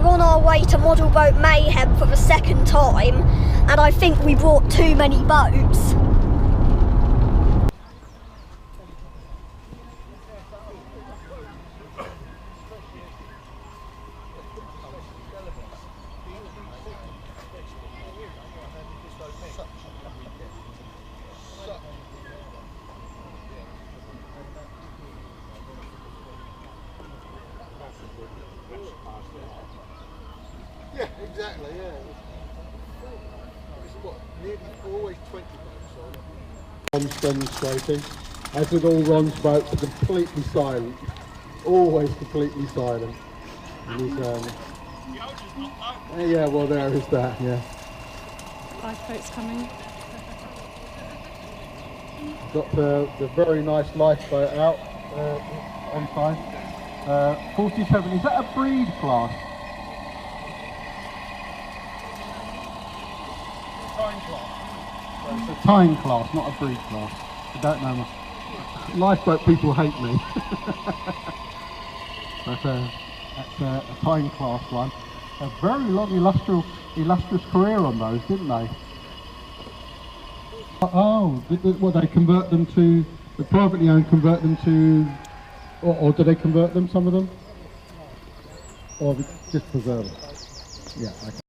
we're on our way to Model Boat Mayhem for the second time, and I think we brought too many boats. Yeah, exactly, yeah. It's what, nearly always 20 boats on. Ron's demonstrating. As with all Ron's boats, are completely silent. Always completely silent. And he's, yeah, well there is that, yeah. Lifeboat's coming. Got the very nice lifeboat out on time. 47, is that a breed class? Time class. So it's a time class, not a breed class. I don't know. Lifeboat people hate me. But that's a time class one. A very long illustrious career on those, didn't they? Oh, what they convert them to, the privately owned convert them to, or do they convert them, some of them? Or just preserve them? Yeah, okay.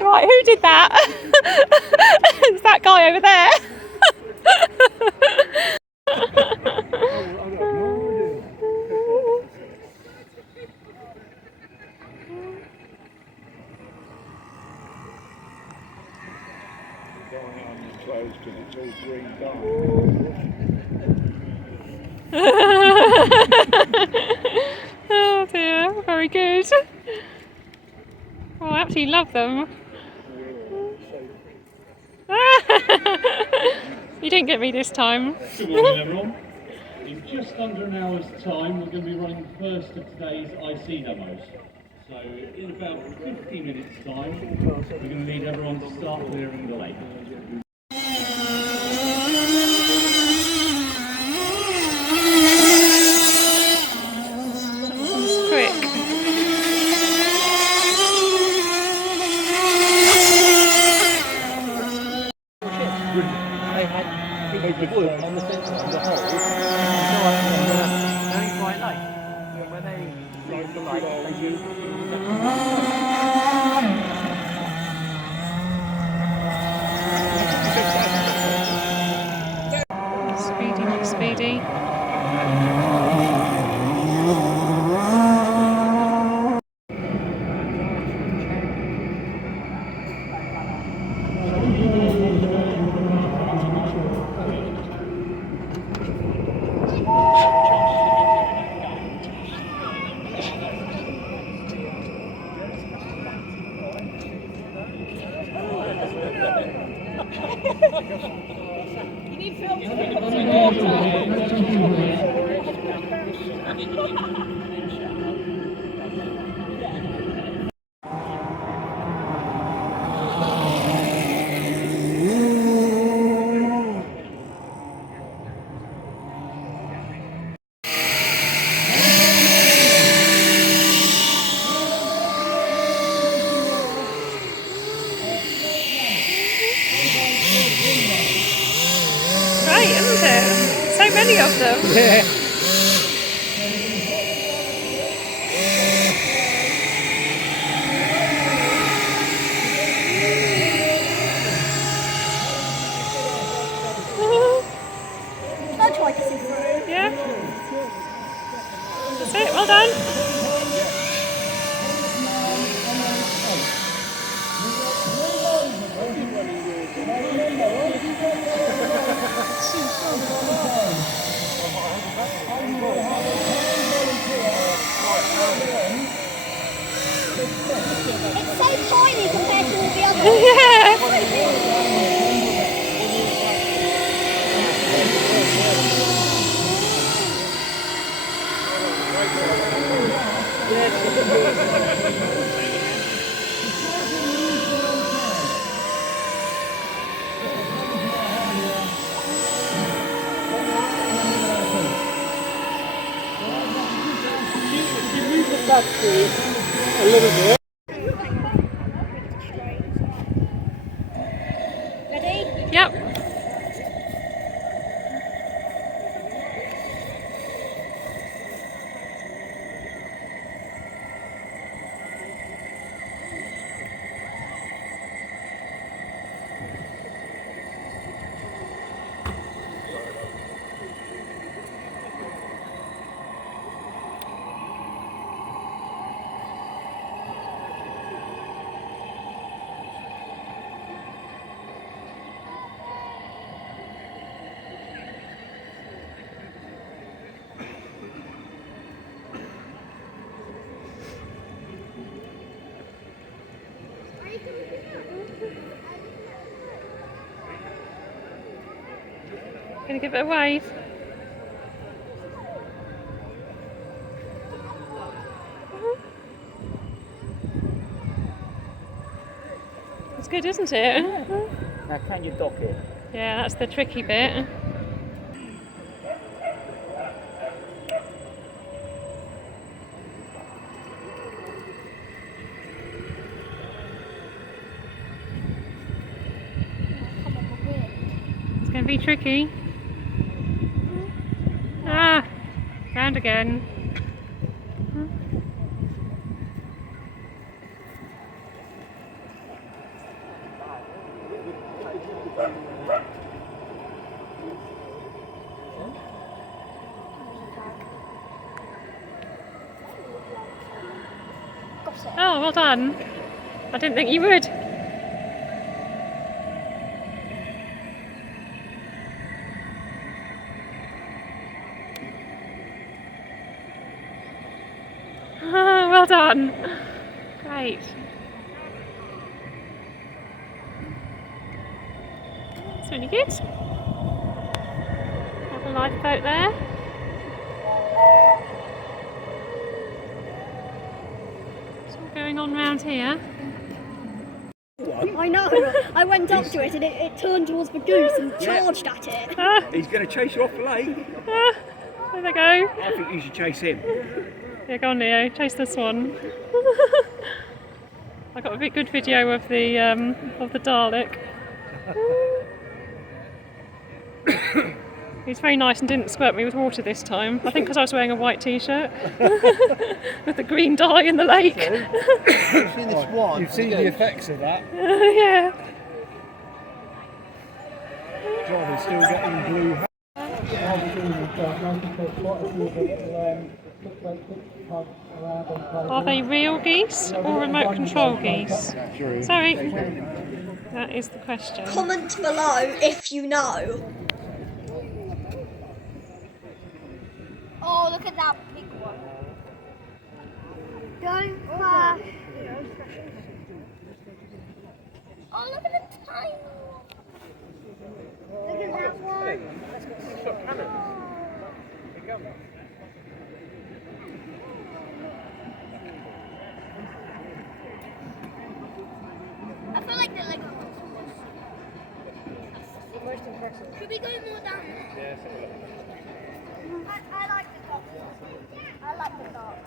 Right, who did that? It's that guy over there. Oh dear, very good. Oh, I absolutely love them. You didn't get me this time. Good morning everyone. In just under an hour's time we're going to be running the first of today's IC demos. So in about 15 minutes time we're going to need everyone to start clearing the lake. The wood on the centre of the hole, so very quite late. When they leave the lake, they use Speedy, not speedy. You need film to Right, isn't it? So many of them. Yeah. It's so tiny compared to all the others. Back to a little bit. Ready? Yep. Gonna give it a wave. It's good, isn't it? Now can you dock it? Yeah, that's the tricky bit. It's going to be tricky. Ah, round again. Oh, well done. I didn't think you would. Ah, well done. Great. That's really good. Have a lifeboat there. What's all going on round here? I know. I went up to it and it turned towards the goose and charged at it. Ah, He's going to chase you off the lake. ah, there they go. I think you should chase him. Yeah, go on, Leo. Chase this one. I got a bit good video of the Dalek. He's very nice and didn't squirt me with water this time. I think because I was wearing a white t-shirt with the green dye in the lake. You've seen the effects of that. Yeah. John is still getting blue. Are they real geese or remote control geese? Sorry. That is the question. Comment below if you know. Oh, look at that big one. Don't crash. Oh, look at the tiny one. Look at that one. I feel like they're like most impressive. Should we go more down there? Yeah, I like the top. I like the dark.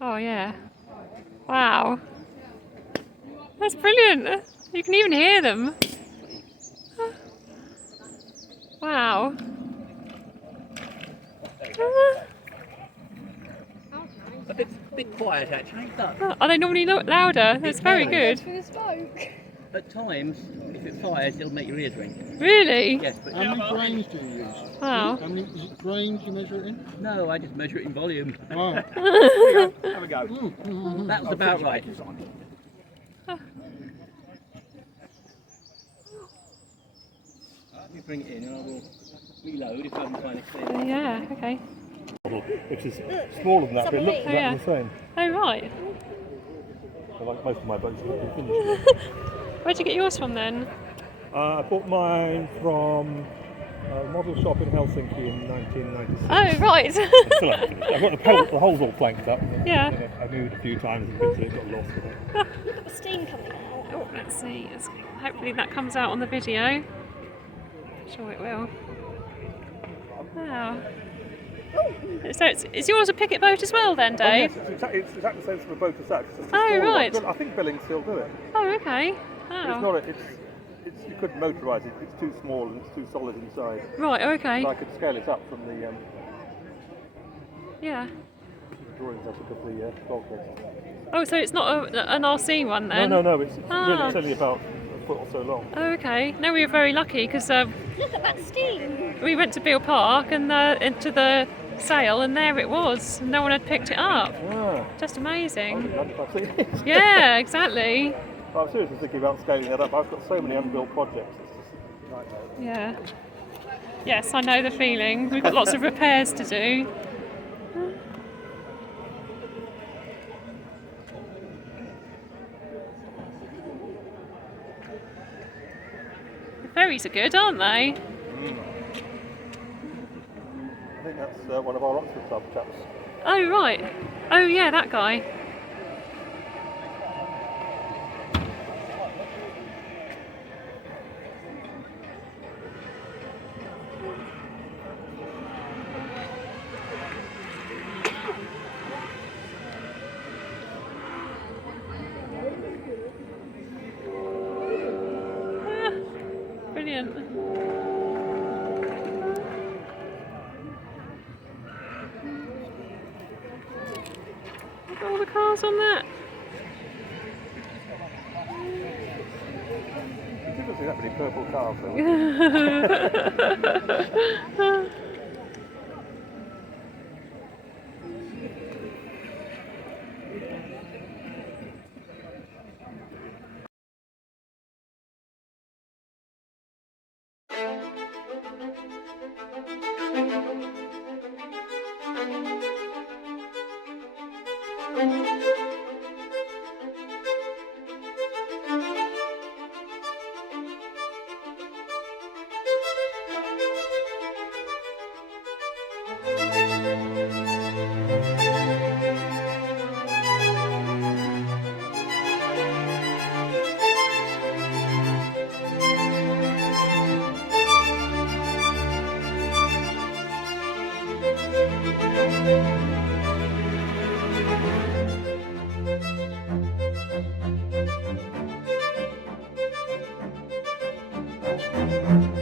Oh yeah. Wow. That's brilliant. You can even hear them. Wow. A bit quiet actually. Are they normally louder? That's very good. For the smoke. At times, if it fires, it'll make your ears ring. Really? Yes, but How many grains do you use? Wow. How many is it grains you measure it in? no, I just measure it in volume. Oh. Have a go. That was about right. Let me bring it in and I will reload if I can find it clear. Yeah, okay. Which is smaller than that, but it looks Oh, yeah. exactly the same. Oh right. So like most of my boats have been finished. Where'd you get yours from then? I bought mine from a model shop in Helsinki in 1996. Oh right. Still haven't finished. I've got the holes all planked up. Yeah. I moved a few times and it got lost. Got the steam coming out. Oh, let's see. Hopefully that comes out on the video. I'm sure it will. Wow. So is yours a picket boat as well then, Dave? Oh, yes, it's exactly the same sort of boat as that. It's just a Oh, smaller one. right. I think Billings still do it. Oh, okay. It's Oh. not. You couldn't motorise it. It's too small and it's too solid inside. Right, okay. But I could scale it up from the Yeah. drawings I took of the bulkhead. Oh, so it's not an RC one then? No. It's really Ah. it's only about a foot or so long. Oh, okay. No, we were very lucky because Look at that steam. we went to Beale Park and into the sale and there it was. No one had picked it up. Ah. Just amazing. I've seen it. Yeah, exactly. I'm seriously thinking about scaling that up. I've got so many unbuilt projects. It's just a nightmare. Yeah. Yes, I know the feeling. We've got lots of repairs to do. The ferries are good, aren't they? I think that's one of our Oxford Club chaps. Oh, right. Oh, yeah, that guy. Ah, brilliant. Look at all the cars on that. You didn't see that many purple cars though. Thank you.